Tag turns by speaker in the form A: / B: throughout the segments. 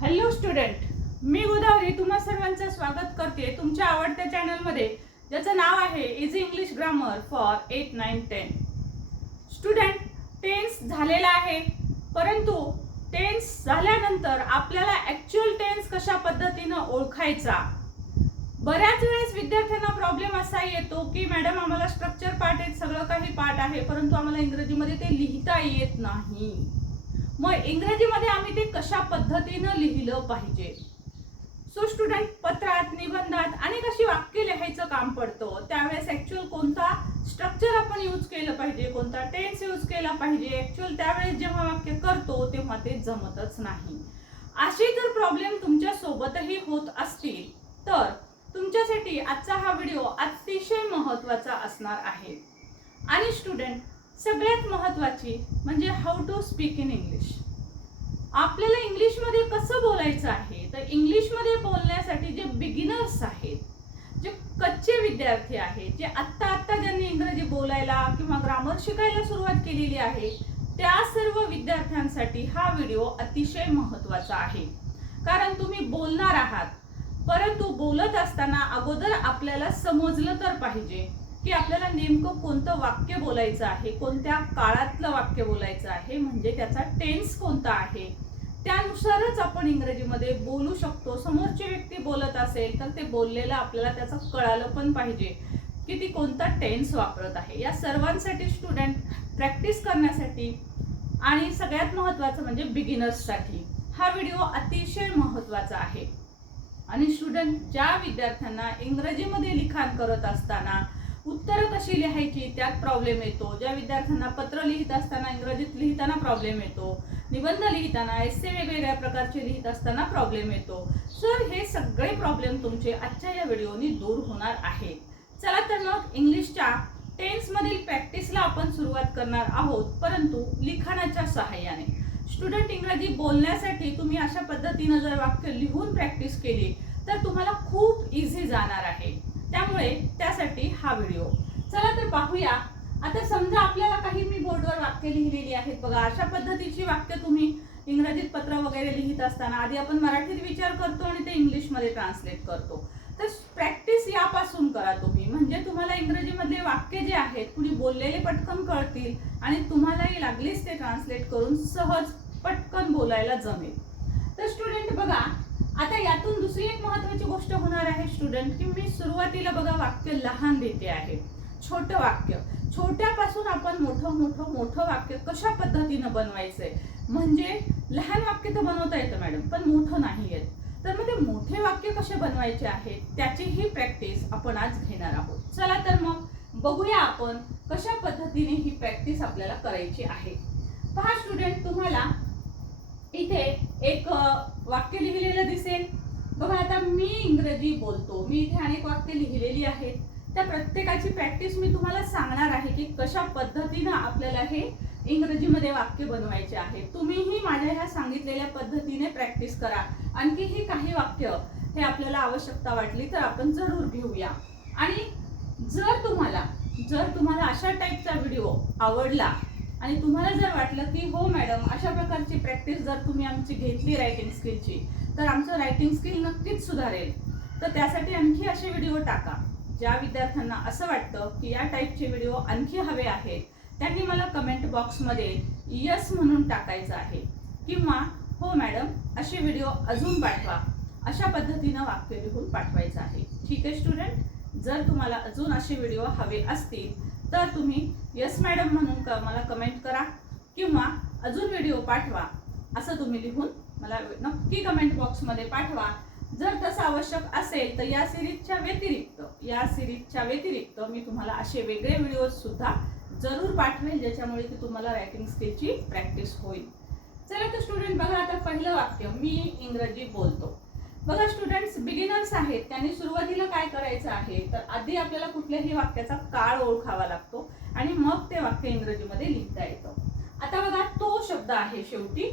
A: Hello student मी गोदावरी तुम्हा सर्वांचं स्वागत करते तुमच्या आवडत्या चॅनलमध्ये ज्याचं नाव आहे easy English grammar for eight nine ten student tense झालेला आहे परंतु टेन्स झाल्यानंतर आपल्याला ॲक्च्युअल टेन्स कशा पद्धतीनं ओळखायचा? बऱ्याच वेळेस विद्यार्थ्यांना प्रॉब्लेम असा येतो की मॅडम आम्हाला स्ट्रक्चर पार्ट आहेत सगळं काही पार्ट आहे परंतु आम्हाला इंग्रजीमध्ये ते लिहिता येत नाही. मग इंग्रजीमध्ये आम्ही ते कशा पद्धतीनं लिहिलं पाहिजे? सो स्टुडंट पत्रात निबंधात अनेक अशी वाक्य लिहायचं काम पडतं. त्यावेळेस ऍक्च्युअल कोणता स्ट्रक्चर आपण यूज केलं पाहिजे? कोणता टेन्स यूज केला पाहिजे? ऍक्च्युअल त्यावेळेस जेव्हा वाक्य करतो तेव्हा ते जमतच नाही. असे जर प्रॉब्लेम तुमच्या सोबतही होत असतील तर तुमच्यासाठी आजचा हा व्हिडिओ अतिशय महत्त्वाचा असणार आहे. आणि स्टुडंट सगळ्यात महत्त्वाची म्हणजे how to speak in English आपल्याला इंग्लिशमध्ये कसं बोलायचं आहे? तर इंग्लिशमध्ये बोलण्यासाठी जे बिगिनर्स आहेत जे कच्चे विद्यार्थी आहेत जे आत्ता आत्ता ज्यांनी इंग्रजी बोलायला किंवा ग्रामर शिकायला सुरुवात केलेली आहे त्या सर्व विद्यार्थ्यांसाठी हा व्हिडिओ अतिशय महत्त्वाचा आहे. कारण तुम्ही बोलणार आहात परंतु बोलत असताना अगोदर आपल्याला समजलं तर पाहिजे. की आपल्याला नेमकं कोणतं वाक्य बोलायचं आहे कोणत्या काळातलं वाक्य बोलायचं आहे म्हणजे त्याचा टेन्स कोणता आहे त्यानुसारच आपण इंग्रजीमध्ये बोलू शकतो. समोरची व्यक्ती बोलत असेल तर ते बोललेलं आपल्याला त्याचं कळालं पण पाहिजे की ती कोणता टेन्स वापरत आहे. या सर्वांसाठी स्टुडंट प्रॅक्टिस करण्यासाठी आणि सगळ्यात महत्त्वाचं म्हणजे बिगिनर्ससाठी हा व्हिडिओ अतिशय महत्त्वाचा आहे. आणि स्टुडंट ज्या विद्यार्थ्यांना इंग्रजीमध्ये लिखाण करत असताना उत्तरं कशी लिहायची? त्यात प्रॉब्लेम येतो. ज्या विद्यार्थ्यांना पत्र लिहित असताना इंग्रजीत लिहिताना प्रॉब्लेम येतो. निबंध लिहिताना एस्से वेगवेगळ्या प्रकारचे लिहित असताना प्रॉब्लेम येतो. सर हे सगळे प्रॉब्लेम तुमचे आजच्या या व्हिडिओनी दूर होणार आहेत. चला तर मग इंग्लिशच्या टेन्समधील प्रॅक्टिसला आपण सुरुवात करणार आहोत परंतु लिखाणाच्या सहाय्याने. स्टुडंट इंग्रजी बोलण्यासाठी तुम्ही अशा पद्धतीनं जर वाक्य लिहून प्रॅक्टिस केली तर तुम्हाला खूप इझी जाणार आहे. त्यामुळे त्यासाठी हा व्हिडिओ चला तर पाहूया. आता समजा आपल्याला काही मी बोर्डवर वाक्य लिहिलेली आहेत बघा. अशा पद्धतीची वाक्य तुम्ही इंग्रजीत पत्र वगैरे लिहित असताना आधी आपण मराठीत विचार करतो आणि ते इंग्लिशमध्ये ट्रान्सलेट करतो. तर प्रॅक्टिस यापासून करा तुम्ही. म्हणजे तुम्हाला इंग्रजीमधले वाक्य जे आहेत कुणी बोललेले पटकन कळतील आणि तुम्हालाही लागलीच ते ट्रान्सलेट करून सहज पटकन बोलायला जमेल. तर स्टुडंट बघा आता यातून दुसरी एक महत्वाची गोष्ट होणार आहे स्टुडंट की मी सुरुवातीला बघा वाक्य लहान देते आहे. छोटं वाक्य. छोट्यापासून आपण मोठं मोठं मोठं वाक्य कशा पद्धतीनं बनवायचंय? म्हणजे लहान वाक्य तर बनवता येतं मॅडम पण मोठं नाही येत. तर मग ते मोठे वाक्य कसे बनवायचे आहेत त्याचीही प्रॅक्टिस आपण आज घेणार आहोत. चला तर मग बघूया आपण कशा पद्धतीने ही प्रॅक्टिस आपल्याला करायची आहे. पहा स्टुडंट तुम्हाला इथे एक वाक्य लिहिलेलं दिसेल. बघा आता मी इंग्रजी बोलतो. मी इथे अनेक वाक्य लिहिलेली आहेत. त्या प्रत्येकाची प्रॅक्टिस मी तुम्हाला सांगणार आहे की कशा पद्धतीनं आपल्याला हे इंग्रजीमध्ये वाक्य बनवायचे आहे. तुम्हीही माझ्या ह्या सांगितलेल्या पद्धतीने प्रॅक्टिस करा. आणखीही काही वाक्य हे आपल्याला आवश्यकता वाटली तर आपण जरूर घेऊया. आणि जर तुम्हाला जर तुम्हाला अशा टाईपचा व्हिडिओ आवडला आणि तुम्हाला जर वाटलं की हो मॅडम अशा प्रकारची प्रॅक्टिस जर तुम्ही आमची घेतली रायटिंग स्किलची तर आमचं रायटिंग स्किल नक्कीच सुधारेल. तर त्यासाठी आणखी असे व्हिडिओ टाका ज्या विद्यार्थ्यांना असं वाटतं की या टाईपचे व्हिडिओ आणखी हवे आहेत त्यांनी मला कमेंट बॉक्समध्ये यस म्हणून टाकायचं आहे. किंवा हो मॅडम असे व्हिडिओ अजून पाठवा. अशा पद्धतीनं वाक्य लिहून पाठवायचं आहे. ठीक आहे स्टुडंट जर तुम्हाला अजून असे व्हिडिओ हवे असतील तर तुम्ही यस मॅडम म्हणून क मला कमेंट करा किंवा अजून व्हिडिओ पाठवा असं तुम्ही लिहून मला नक्की कमेंट बॉक्समध्ये पाठवा. जर तसं आवश्यक असेल तर या सिरीजच्या व्यतिरिक्त या सिरीजच्या व्यतिरिक्त मी तुम्हाला असे वेगळे व्हिडिओजसुद्धा जरूर पाठवेल ज्याच्यामुळे की तुम्हाला रायटिंग स्किलची प्रॅक्टिस होईल. चला तर स्टुडंट बघा आता पहिलं वाक्य. मी इंग्रजी बोलतो. बघा स्टुडंट्स बिगिनर्स आहेत. त्यांनी सुरुवातीला काय करायचं आहे? तर आधी आपल्याला कुठल्याही वाक्याचा काळ ओळखावा लागतो आणि मग ते वाक्य इंग्रजीमध्ये लिहिता येतं. आता बघा तो शब्द आहे शेवटी.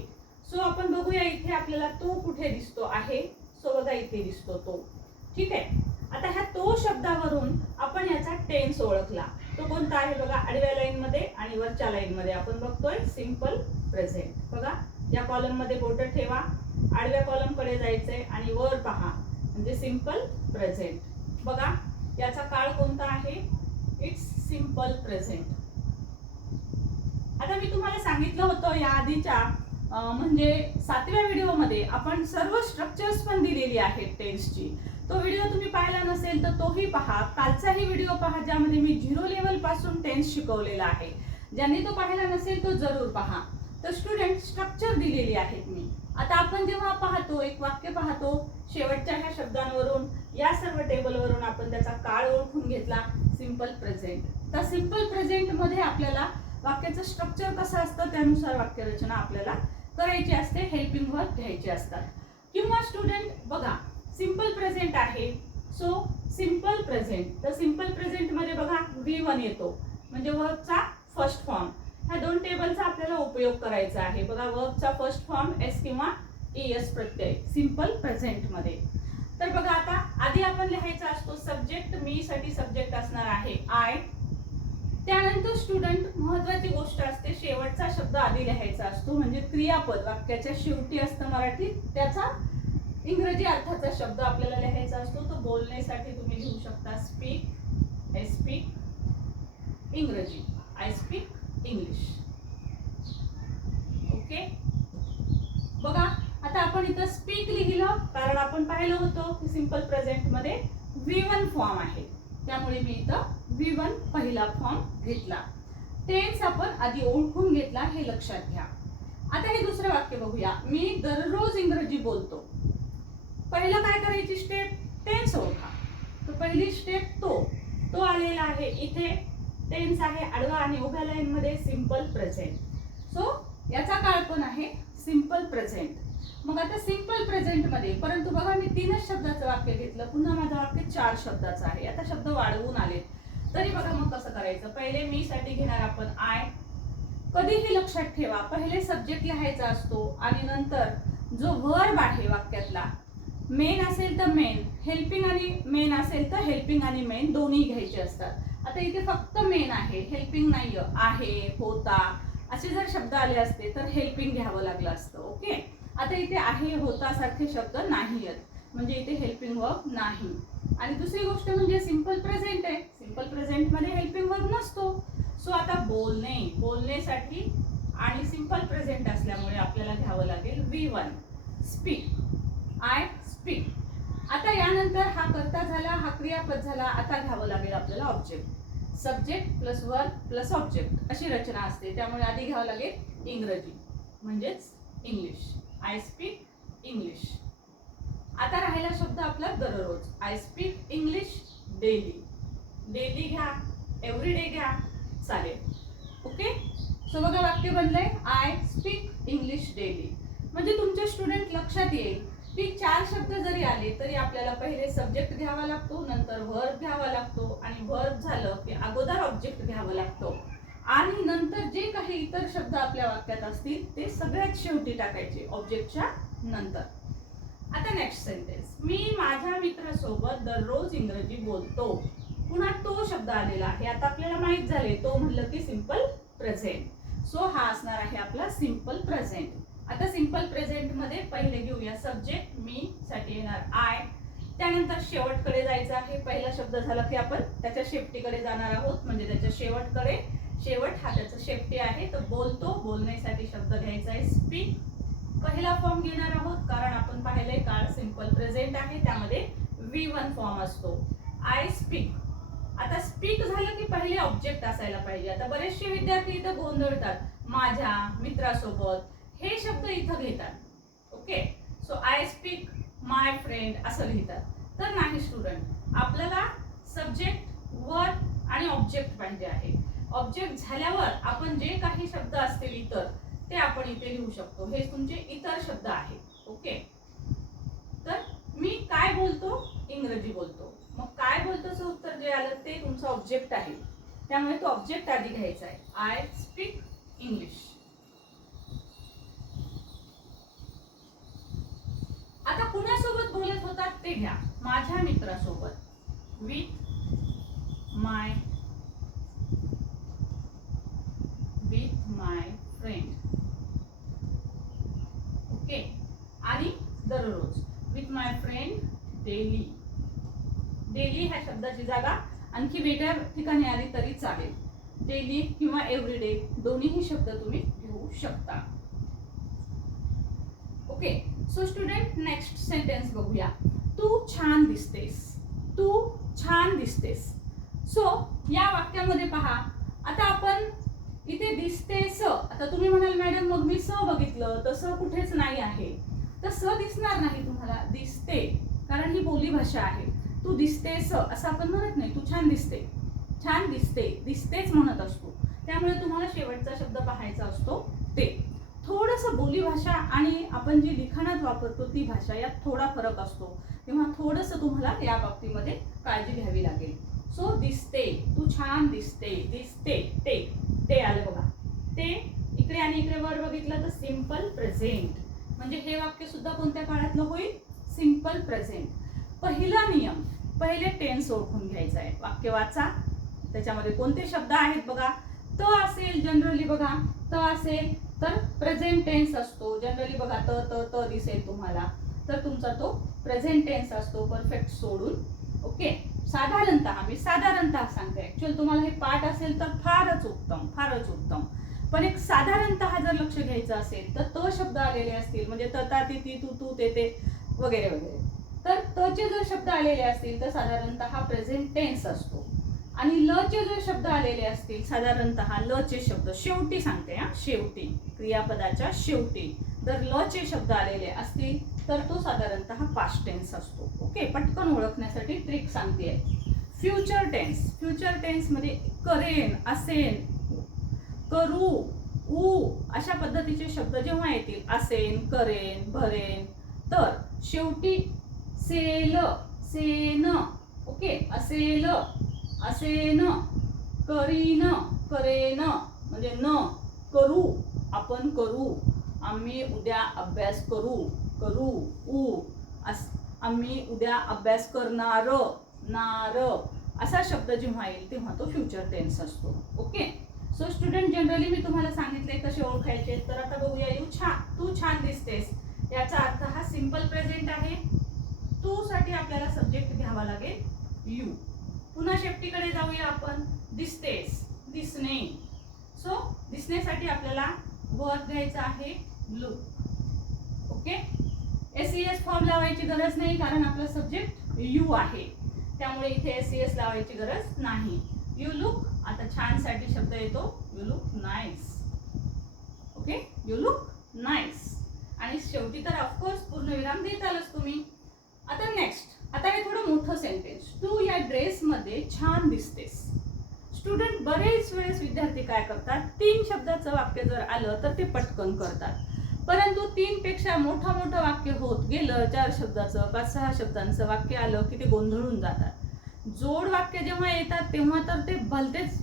A: सो आपण बघूया इथे आपल्याला तो कुठे दिसतो आहे? सो बघा इथे दिसतो तो. ठीक आहे? आता ह्या तो शब्दावरून आपण याचा टेन्स ओळखला. तो कोणता आहे बघा? आडव्या लाईनमध्ये आणि वरच्या लाईनमध्ये आपण बघतोय. सिंपल प्रेझेंट बघा या कॉलममध्ये बोट ठेवा. आडव्या कॉलमकडे जायचंय आणि वर पहा. म्हणजे सिंपल प्रेझेंट बघा याचा काळ कोणता आहे? इट्स सिंपल प्रेझेंट आता मी तुम्हाला सांगितलं होतं या आधीच्या म्हणजे सातव्या व्हिडिओमध्ये आपण सर्व स्ट्रक्चर्स पण दिलेली आहेत टेन्सची तो व्हिडिओ तुम्ही पाहिला नसेल तर तोही पहा. कालचाही व्हिडिओ पहा ज्यामध्ये मी झिरो लेवलपासून टेन्स शिकवलेला आहे. ज्यांनी तो पाहिला नसेल तो जरूर पहा. तर स्टुडंट स्ट्रक्चर दिलेली आहेत मी. आता आपण जेव्हा पाहतो एक वाक्य पाहतो शेवटच्या ह्या शब्दांवरून या सर्व टेबलवरून आपण त्याचा काळ ओळखून घेतला सिंपल प्रेझेंट तर सिंपल प्रेझेंटमध्ये आपल्याला वाक्याचं स्ट्रक्चर कसं असतं त्यानुसार वाक्यरचना आपल्याला करायची असते हेल्पिंग वर्क घ्यायचे असतात. किंवा स्टुडंट बघा सिंपल प्रेझेंट आहे सो सिंपल प्रेझेंट तर सिंपल प्रेझेंटमध्ये बघा व्ही वन येतो. म्हणजे वर्कचा फर्स्ट फॉर्म ह्या दोन टेबलचा आपल्याला उपयोग करायचा आहे. बघा वर्कचा फर्स्ट फॉर्म एस किंवा एस प्रत्यय. सिंपल प्रेझेंटमध्ये तर बघा आता आधी आपण लिहायचा असतो सब्जेक्ट मी साठी सब्जेक्ट असणार आहे आय त्यानंतर स्टुडंट महत्वाची गोष्ट असते शेवटचा शब्द आधी लिहायचा असतो म्हणजे क्रियापद वाक्याच्या शेवटी असतं मराठीत त्याचा इंग्रजी अर्थाचा शब्द आपल्याला लिहायचा असतो. तो बोलण्यासाठी तुम्ही लिहू शकता स्पीक आय स्पीक इंग्रजी. आय स्पीक इंग्लिश ओके बघा आता आपण इथं स्पीक लिहिलं कारण आपण पाहिलं होतं की सिंपल प्रेझेंटमध्ये व्ही वन फॉर्म आहे. त्यामुळे मी इथं व्ही वन पहिला फॉर्म घेतला. टेन्स आपण आधी ओळखून घेतला हे लक्षात घ्या. आता हे दुसरं वाक्य बघूया. मी दररोज इंग्रजी बोलतो. पहिलं काय करायची स्टेप टेन्स ओळखा. तर पहिली स्टेप तो. तो आलेला आहे इथे. टेन्स आहे आडवा आणि उभ्या लाईन मध्ये सिंपल प्रेझेंट. सो याचा काळ पण आहे सिंपल प्रेझेंट. मग आता सिंपल प्रेझेंटमध्ये परंतु बघा मी तीनच शब्दाचं वाक्य घेतलं पुन्हा माझं वाक्य चार शब्दाचं आहे. आता शब्द वाढवून आले तरी बघा मग कसं करायचं. पहिले मी साठी घेणार आपण आय कधीही लक्षात ठेवा पहिले सब्जेक्ट लिहायचा असतो आणि नंतर जो वर्ब आहे वाक्यातला मेन असेल तर मेन हेल्पिंग आणि मेन असेल तर हेल्पिंग आणि मेन दोन्ही घ्यायचे असतात. आता इथे फक्त मेन आहे. हेल्पिंग नाही आहे होता. असे जर शब्द आले असते तर हेल्पिंग घ्यावं लागलं असतं ओके आता इथे आहे होता सारखे शब्द नाही आहेत म्हणजे इथे हेल्पिंग वर्क नाही. आणि दुसरी गोष्ट म्हणजे सिंपल प्रेझेंट आहे. सिंपल प्रेझेंटमध्ये हेल्पिंग वर्क नसतो. सो आता बोलणे. बोलण्यासाठी आणि सिंपल प्रेझेंट असल्यामुळे आपल्याला घ्यावं लागेल V one speak I speak आता यानंतर हा करता झाला हा क्रियापद झाला आता घ्यावं लागेल आपल्याला object subject plus verb plus object अशी रचना असते. त्यामुळे आधी घ्यावं लागेल इंग्रजी म्हणजेच इंग्लिश आय स्पीक इंग्लिश आता राहिला शब्द आपला दररोज. I speak English daily daily घ्या. एव्हरी डे घ्या. चालेल. ओके सो बघा वाक्य बनलंय. आय स्पीक इंग्लिश डेली म्हणजे तुमच्या स्टुडंट लक्षात येईल. की चार शब्द जरी आले तरी आपल्याला पहिले सब्जेक्ट घ्यावा लागतो नंतर वर्ब घ्यावा लागतो आणि वर्ब झालं की अगोदर ऑब्जेक्ट घ्यावं लागतो. आणि नंतर जे काही इतर शब्द आपल्या वाक्यात असतील ते सगळ्यात शेवटी टाकायचे ऑब्जेक्टच्या नंतर. आता नेक्स्ट सेंटेन्स मी माझ्या मित्रासोबत दररोज इंग्रजी बोलतो. पुन्हा तो शब्द आलेला आहे आता आपल्याला माहीत झाले तो म्हणलं की सिंपल प्रेझेंट सो हा असणार आहे आपला सिंपल प्रेझेंट आता सिंपल प्रेझेंटमध्ये पहिले घेऊया. सब्जेक्ट मी साठी येणार. आय त्यानंतर शेवटकडे जायचं आहे. पहिला शब्द झाला की आपण त्याच्या शेपटीकडे जाणार आहोत. म्हणजे त्याच्या शेवटकडे शेवट हा त्याचा शेपटी आहे. तर बोलतो बोलण्यासाठी शब्द घ्यायचा आहे. स्पीक पहिला फॉर्म घेणार आहोत. कारण आपण पाहिलंय काळ सिंपल प्रेझेंट आहे. त्यामध्ये वी वन फॉर्म असतो. आय स्पीक आता स्पीक झालं की पहिले ऑब्जेक्ट असायला पाहिजे. आता बरेचसे विद्यार्थी इथं गोंधळतात. माझ्या मित्रासोबत हे शब्द इथं घेतात. Okay so I speak my friend असं लिहितात. तर नाही स्टुडंट आपल्याला सब्जेक्ट वर आणि ऑब्जेक्ट पाहिजे आहे. ऑब्जेक्ट झाल्यावर आपण जे काही शब्द असतील इतर ते आपण इथे लिहू शकतो. हे तुमचे इतर शब्द आहेत. ओके तर मी काय बोलतो? इंग्रजी बोलतो. मग काय बोलतोचं उत्तर जे आलं ते तुमचं ऑब्जेक्ट आहे. त्यामुळे तो ऑब्जेक्ट आधी घ्यायचा आहे. आय स्पीक इंग्लिश आता कुणासोबत बोलत होतात ते घ्या. माझ्या मित्रासोबत. With my with my friend okay आणि दररोज. With my friend daily daily ह्या शब्दाची जागा आणखी वेगळ्या ठिकाणी आली तरी चालेल. डेली किंवा एव्हरीडे दोन्हीही शब्द तुम्ही घेऊ शकता. Okay so student next sentence बघूया. तू छान दिसतेस. तू छान दिसतेस. सो या वाक्यामध्ये पहा. आता आपण इथे दिसते स आता तुम्ही म्हणाल मॅडम मग मी स बघितलं. तसं कुठेच नाही आहे. तर स दिसणार नाही तुम्हाला. दिसते. कारण ही बोली भाषा आहे. तू दिसतेस. असं आपण म्हणत नाही. तू छान दिसते. छान दिसते. दिसतेच म्हणत असतो. त्यामुळे तुम्हाला शेवटचा शब्द पाहायचा असतो. ते. थोडंसं बोली भाषा आणि आपण जी लिखाणात वापरतो ती भाषा यात थोडा फरक असतो. तेव्हा थोडंसं तुम्हाला या बाबतीमध्ये काळजी घ्यावी लागेल. सो दिसते तू छान दिसते दिसते ते ते आलं बघा. ते इकडे आणि इकडे वर बघितलं तर सिंपल प्रेझेंट म्हणजे हे वाक्य सुद्धा कोणत्या काळातलं होईल? सिंपल प्रेझेंट पहिला नियम पहिले टेन्स ओळखून घ्यायचा आहे. वाक्य वाचा. त्याच्यामध्ये कोणते शब्द आहेत बघा? त असेल जनरली बघा. त असेल तर प्रेझेंट टेन्स असतो. जनरली बघा त त त दिसेल तुम्हाला. तर तुमचा तो प्रेझेंट टेन्स असतो. परफेक्ट सोडून. ओके साधारणतः मी साधारणतः सांगते. ॲक्च्युअल तुम्हाला हे पाठ असेल तर फारच उत्तम फारच उत्तम. पण एक साधारणतः जर लक्ष घ्यायचं असेल तर त शब्द आलेले असतील. म्हणजे तता ती ती तू तू ते ते वगैरे वगैरे. तर तचे जर शब्द आलेले असतील तर साधारणतः प्रेझेंट टेन्स असतो. आणि ल चे जर शब्द आलेले असतील साधारणतः ल चे शब्द शेवटी सांगते हा शेवटी क्रियापदाच्या शेवटी. जर ल चे शब्द आलेले असतील तर तो साधारणतः पास्ट टेन्स असतो. ओके पटकन ओळखण्यासाठी ट्रिक सांगते. फ्युचर टेन्स फ्युचर टेन्समध्ये करेन असेन करू ऊ अशा पद्धतीचे शब्द जेव्हा येतील असेन करेन भरेन तर शेवटी सेल सेन. ओके असेल. असे न करीन करेन म्हणजे न करू आपण करू आम्ही उद्या अभ्यास करू करू ऊ अस आम्ही उद्या अभ्यास करणार नार असा शब्द जेव्हा येईल तेव्हा तो फ्युचर टेन्स असतो. ओके सो स्टुडंट जनरली मी तुम्हाला सांगितले कसे ओळखायचे तर आता बघूया यू छान तू छान दिसतेस. याचा अर्थ हा सिंपल प्रेझेंट आहे. तू साठी आपल्याला सब्जेक्ट घ्यावा लागेल यू पुन्हा शेपटीकडे जाऊया आपण. दिसतेस दिसणे. सो दिसण्यासाठी आपल्याला वर्क घ्यायचं आहे look okay S C S form लावायची गरज नाही कारण आपला सब्जेक्ट यू आहे. त्यामुळे इथे एस सी एस लावायची गरज नाही. यू लुक आता छानसाठी शब्द येतो. You look nice okay you look nice आणि शेवटी तर ऑफकोर्स पूर्णविराम देत आलंच तुम्ही. आता नेक्स्ट सेंटेन्स तू या ड्रेसमध्ये छान दिसतेस. स्टुडंट बरेच वेळेस विद्यार्थी काय करतात? तीन शब्दाचं वाक्य जर आलं तर ते पटकन करतात. परंतु तीनपेक्षा मोठं मोठं वाक्य होत गेलं चार शब्दाचं पाच सहा शब्दांचं वाक्य आलं की ते गोंधळून जातात. जोड वाक्य जेव्हा येतात तेव्हा तर ते भलतेच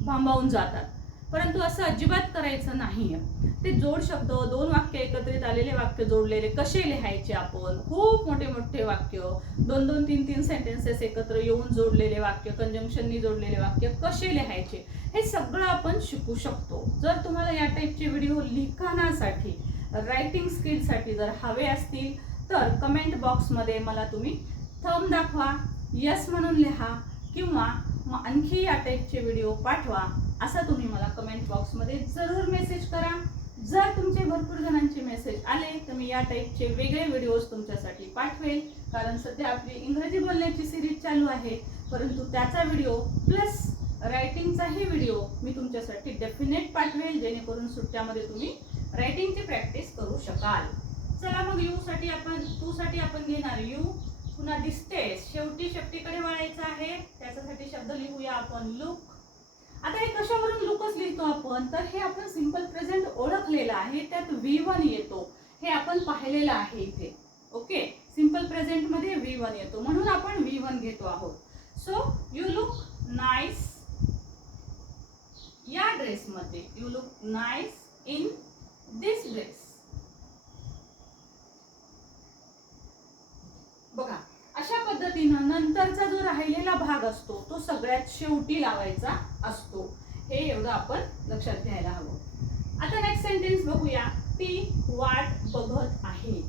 A: भांबावून जातात. परंतु असं अजिबात करायचं नाही ते जोड शब्द दोन वाक्य एकत्रित आलेले वाक्य जोडलेले कसे लिहायचे आपण? खूप मोठे मोठे वाक्य. दोन दोन तीन तीन सेंटेन्सेस एकत्र येऊन जोडलेले वाक्य कंजंक्शननी जोडलेले वाक्य कसे लिहायचे? हे सगळं आपण शिकू शकतो. जर तुम्हाला या टाईपचे व्हिडिओ लिखाणासाठी रायटिंग स्किलसाठी जर हवे असतील तर कमेंट बॉक्समध्ये मला तुम्ही थम दाखवा यस म्हणून लिहा किंवा मग आणखी या टाईपचे व्हिडिओ पाठवा. असा तुम्ही मला कमेंट बॉक्समध्ये जरूर मेसेज करा. जर तुमचे भरपूर जणांचे मेसेज आले तर मी या टाईपचे वेगळे व्हिडिओज तुमच्यासाठी पाठवेल. कारण सध्या आपली इंग्रजी बोलण्याची सिरीज चालू आहे. परंतु त्याचा व्हिडिओ प्लस रायटिंगचाही व्हिडिओ मी तुमच्यासाठी डेफिनेट पाठवेल जेणेकरून सुट्ट्यामध्ये तुम्ही रायटिंगची प्रॅक्टिस करू शकाल. चला मग यूसाठी आपण तूसाठी आपण घेणार यू. पुन्हा दिसतेस. शेवटी शेपटीकडे वळायचं आहे. त्याच्यासाठी शब्द लिहूया आपण लुक आता हे कशावरून लुकस लिहितो आपण? तर हे आपण सिंपल प्रेझेंट ओळखलेलं आहे त्यात व्ही वन येतो. हे आपण पाहिलेलं आहे इथे. ओके सिंपल प्रेझेंटमध्ये व्ही वन येतो. म्हणून आपण व्ही वन घेतो आहोत. सो यू लुक नाईस या ड्रेसमध्ये you look nice in this dress बघा अशा पद्धतीनं नंतरचा जो राहिलेला भाग असतो तो सगळ्यात शेवटी लावायचा. असतो. हे एवढं आपण लक्षात घ्यायला हवं. आता नेक्स्ट सेंटेन्स बघूया. ती वाट बघत आहे.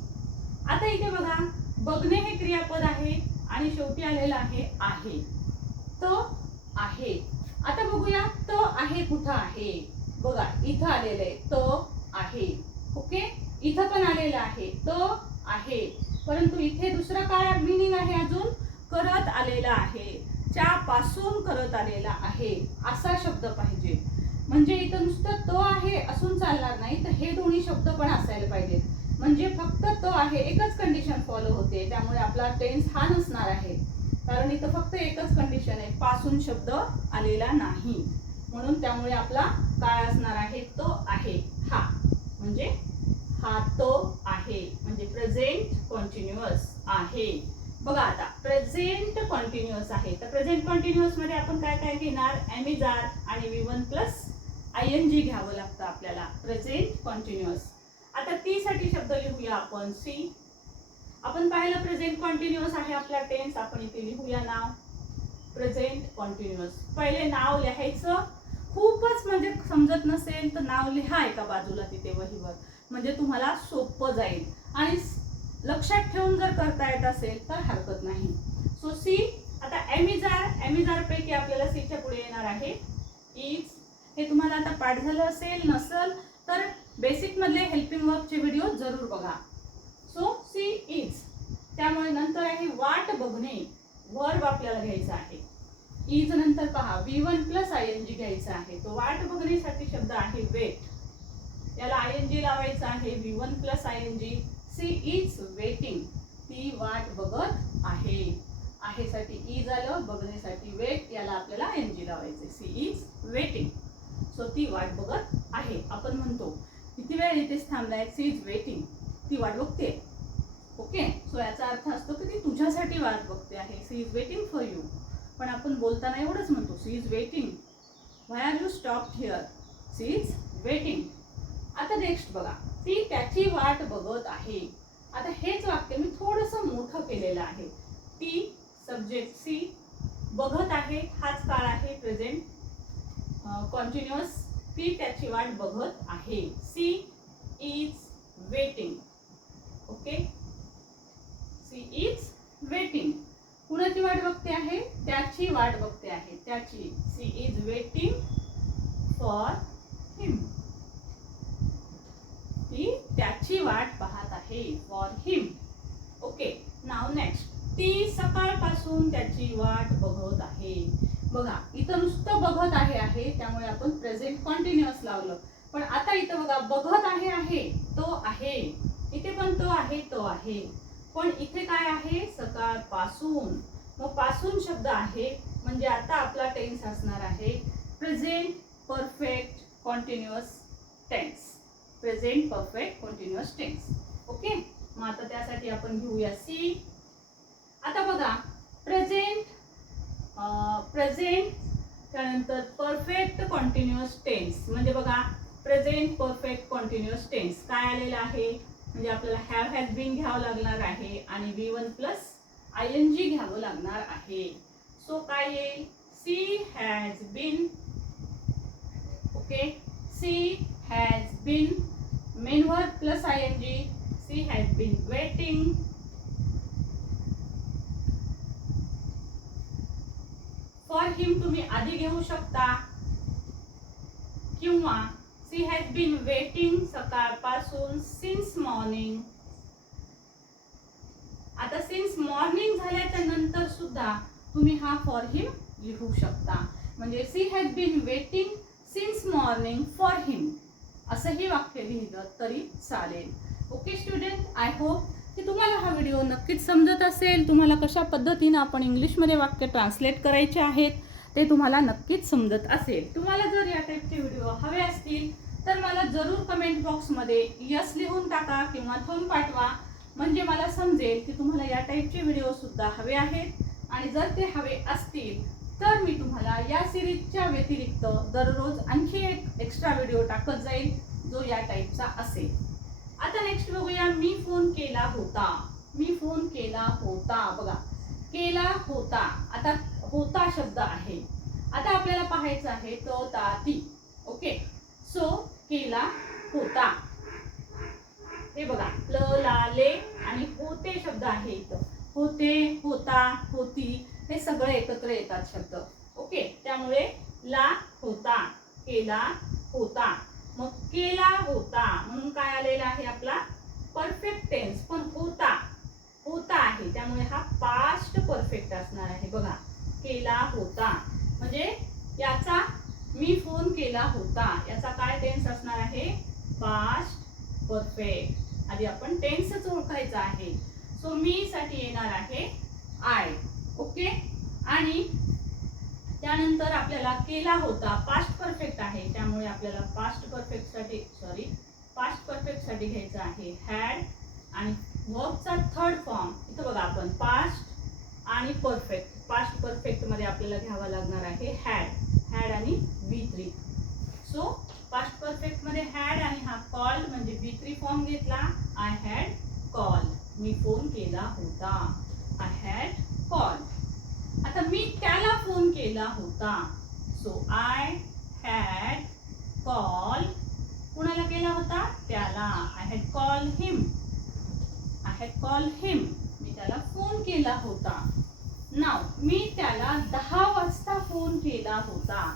A: आता इथे बघा. बघणे हे क्रियापद आहे आणि शेवटी आलेलं आहे आहे. त आहे. आता बघूया त आहे कुठं आहे? बघा इथं आलेलं आहे. त आहे. ओके? इथं पण आलेलं आहे. त आहे. परंतु इथे दुसरं काय मिनिंग आहे अजून? करत आलेलं आहे. च्या पासून करत आलेला आहे असा शब्द पाहिजे. म्हणजे इथं नुसतं तो आहे असून चालणार नाही तर हे दोन्ही शब्द पण असायला पाहिजेत. म्हणजे फक्त तो आहे एकच कंडिशन फॉलो होते त्यामुळे आपला टेन्स हा नसणार आहे. कारण इथं फक्त एकच कंडिशन आहे पासून शब्द आलेला नाही. म्हणून त्यामुळे आपला काय असणार आहे तो आहे. हा. म्हणजे हा तो आहे. म्हणजे प्रेझेंट कॉन्टिन्युअस आहे. बघा आता प्रेझेंट कॉन्टिन्युअस आहे. तर प्रेझेंट कॉन्टिन्युअसमध्ये आपण काय काय घेणार? एमिजार आणि V one plus I N G घ्यावं लागतं आपल्याला. प्रेझेंट कॉन्टिन्युअस आता ती साठी शब्द लिहूया आपण. सी आपण पाहिलं प्रेझेंट कॉन्टिन्युअस आहे आपला टेन्स आपण इथे लिहूया नाव. प्रेझेंट कॉन्टिन्युअस पहिले नाव लिहायचं. खूपच म्हणजे समजत नसेल तर नाव लिहा एका बाजूला तिथे वहीवर. म्हणजे तुम्हाला सोपं जाईल. आणि लक्षात ठेवून जर करता येत असेल तर हरकत नाही. सो सी आता एमिजार एमिजार पैकी आपल्याला सीच्या पुढे येणार आहे. इज हे तुम्हाला आता पाठ झालं असेल नसल तर बेसिकमधले हेल्पिंग वर्कचे व्हिडिओ जरूर बघा. सो सी इज त्यामुळे नंतर आहे वाट बघणे. वर्ब आपल्याला घ्यायचा आहे. इज नंतर पहा V one plus I N G घ्यायचा आहे. तो वाट बघण्यासाठी शब्द आहे वेट. याला आय एन जी लावायचा आहे V one plus I N G she is waiting ती वाट बघत आहे. आहेसाठी ई इज आलं बघण्यासाठी वेट याला आपल्याला एन जी लावायचे सी इज वेटिंग सो ती वाट बघत आहे. आपण म्हणतो किती वेळ इथेच थांबलाय? सी इज वेटिंग ती वाट बघते. ओके सो याचा अर्थ असतो की ती तुझ्यासाठी वाट बघते आहे. She is waiting for you पण आपण बोलताना एवढंच म्हणतो she is waiting why are you stop here she is waiting आता नेक्स्ट बघा. ती त्याची वाट बघत आहे. आता हेच वाक्य मी थोडंसं मोठं केलेलं आहे. ती सब्जेक्ट सी बघत आहे हाच काळ आहे प्रेझेंट कॉन्टिन्युअस ती त्याची वाट बघत आहे. She is waiting okay she is waiting कुणाची वाट बघते आहे? त्याची वाट बघते आहे. त्याची. She is waiting for him त्याची वाट पाहत आहे for him okay now next ती सकाळपासून त्याची वाट बघत आहे. बघा इथं नुसतं बघत आहे आहे त्यामुळे आपण प्रेझेंट कॉन्टिन्युअस लावलं. पण आता इथं बघा बघत आहे आहे तो आहे. इथे पण तो आहे तो आहे. पण इथे काय आहे? सकाळपासून. मग पासून शब्द आहे म्हणजे आता आपला टेन्स असणार आहे. Present perfect continuous tense present perfect continuous tense okay मग आता त्यासाठी आपण घेऊया सी आता बघा प्रेझेंट प्रेझेंट त्यानंतर परफेक्ट कॉन्टिन्युअस टेन्स म्हणजे बघा प्रेझेंट परफेक्ट कॉन्टिन्युअस टेन्स काय आलेलं आहे? म्हणजे आपल्याला हॅव हॅज बीन घ्यावं लागणार आहे आणि V one plus I N G घ्यावं लागणार आहे. सो काय येईल? She has been okay she has been main word plus I N G she has been waiting for him तुम्ही आधी घेऊ शकता किंवा सी हॅज बीन वेटिंग सकाळपासून सिन्स मॉर्निंग आता सिन्स मॉर्निंग झाल्याच्यानंतर सुद्धा तुम्ही हा फॉर हिम लिहू शकता. म्हणजे she has been waiting since morning for him असंही वाक्य लिहिलं तरी चालेल. ओके स्टुडंट आय होप की तुम्हाला हा व्हिडिओ नक्कीच समजत असेल. तुम्हाला कशा पद्धतीनं आपण इंग्लिशमध्ये वाक्य ट्रान्सलेट करायचे आहेत ते तुम्हाला नक्कीच समजत असेल. तुम्हाला जर या टाईपचे व्हिडिओ हवे असतील तर मला जरूर कमेंट बॉक्समध्ये यस लिहून टाका किंवा थंब पाठवा. म्हणजे मला समजेल की तुम्हाला या टाईपचे व्हिडिओसुद्धा हवे आहेत. आणि जर ते हवे असतील तर मी तुम्हाला या सिरीजच्या व्यतिरिक्त दररोज आणखी एक एक्स्ट्रा व्हिडिओ टाकत जाईल जो या टाईपचा असेल. आता नेक्स्ट बघूया मी फोन केला होता. मी फोन केला होता. बघा केला होता. आता होता शब्द आहे. आता आपल्याला पाहायचं आहे तो ता ती. ओके सो केला होता. हे बघा ल ला ले आणि होते शब्द आहे इथं होते होता होती हे सगळे एकत्र येतात शब्द. ओके? त्यामुळे ला होता केला होता. मग केला होता म्हणून काय आलेला आहे आपला? परफेक्ट टेन्स पण होता होता आहे. त्यामुळे हा पास्ट परफेक्ट असणार आहे. बघा केला होता. म्हणजे याचा मी फोन केला होता. याचा काय टेन्स असणार आहे? पास्ट परफेक्ट आधी आपण टेन्सच ओळखायचा आहे. सो मी साठी येणार आहे आय ओके? आणि त्यानंतर आपल्याला केला होता पास्ट परफेक्ट आहे. त्यामुळे आपल्याला पास्ट परफेक्टसाठी सॉरी पास्ट परफेक्टसाठी घ्यायचं आहे. हॅड आणि वर्कचा थर्ड फॉर्म इथं बघा आपण पास्ट आणि परफेक्ट पास्ट परफेक्टमध्ये आपल्याला घ्यावा लागणार आहे हॅड हॅड आणि बी थ्री सो पास्ट परफेक्टमध्ये हॅड आणि हा कॉल म्हणजे बी थ्री फॉर्म घेतला. आय हॅड कॉल मी फोन केला होता आय हॅड कॉल आता मी त्याला फोन केला होता सो आय हॅड कॉल कुणाला केला होता त्याला I had call him I had call him मी त्याला फोन केला होता नाव मी त्याला दहा वाजता फोन केला होता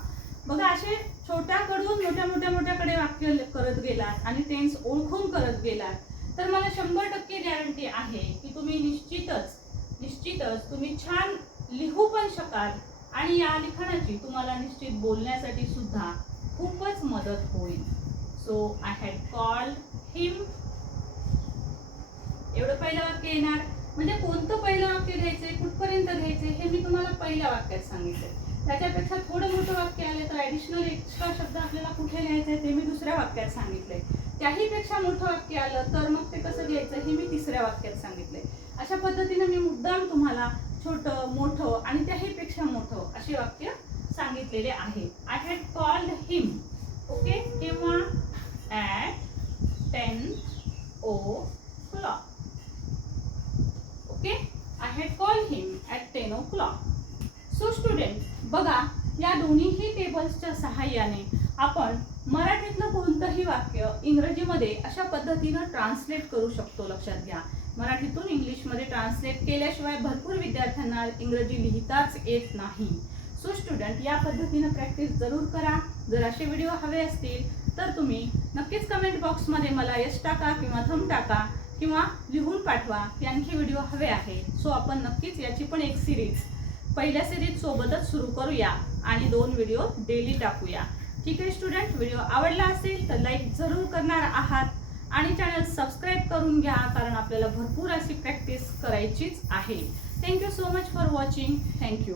A: बघा असे छोट्याकडून मोठ्या मोठ्या मोठ्याकडे वाक्य करत गेलात आणि टेन्स ओळखून करत गेलात तर मला शंभर टक्के गॅरंटी आहे की तुम्ही निश्चितच निश्चितच तुम्ही छान लिहू पण शकाल आणि या लिखाणाची तुम्हाला निश्चित बोलण्यासाठी सुद्धा खूपच मदत होईल आय हॅड कॉल हिम एवढं पहिलं वाक्य येणार. म्हणजे कोणतं पहिलं वाक्य घ्यायचंय? कुठपर्यंत घ्यायचंय? हे मी तुम्हाला पहिल्या वाक्यात सांगितलंय. त्याच्यापेक्षा थोडं मोठं वाक्य आलं तर ॲडिशनल एक्स्ट्रा शब्द आपल्याला कुठे लिहायचे ते मी दुसऱ्या वाक्यात सांगितलंय. त्याही पेक्षा मोठं वाक्य आलं तर मग ते कसं घ्यायचं हे मी तिसऱ्या वाक्यात सांगितलंय. अशा पद्धतीने मी मुद्दाम तुम्हाला छोटं मोठं आणि त्याही पेक्षा मोठं अशी वाक्य सांगितलेले आहे. I had called him okay किंवा at ten o'clock okay I had call him at ten o'clock so student बघा या दोन्हीही टेबल्सच्या सहाय्याने आपण मराठीतलं कोणतंही वाक्य इंग्रजीमध्ये अशा पद्धतीनं ट्रान्सलेट करू शकतो लक्षात घ्या. मराठीतून इंग्लिशमध्ये ट्रान्सलेट केल्याशिवाय भरपूर विद्यार्थ्यांना इंग्रजी लिहिताच येत नाही. सो स्टुडंट या पद्धतीनं प्रॅक्टिस जरूर करा. जर असे व्हिडिओ हवे असतील तर तुम्ही नक्कीच कमेंट बॉक्समध्ये मला यश टाका किंवा थम टाका किंवा लिहून पाठवा. की आणखी व्हिडिओ हवे आहे. सो आपण नक्कीच याची पण एक सिरीज पहिल्या सिरीज सोबतच सुरू करूया आणि दोन व्हिडिओ डेली टाकूया. ठीक आहे स्टुडंट व्हिडिओ आवडला असेल तर लाईक जरूर करणार आहात आणि चॅनल सबस्क्राईब करून घ्या कारण आपल्याला भरपूर अशी प्रॅक्टिस करायचीच आहे. Thank you so much for watching thank you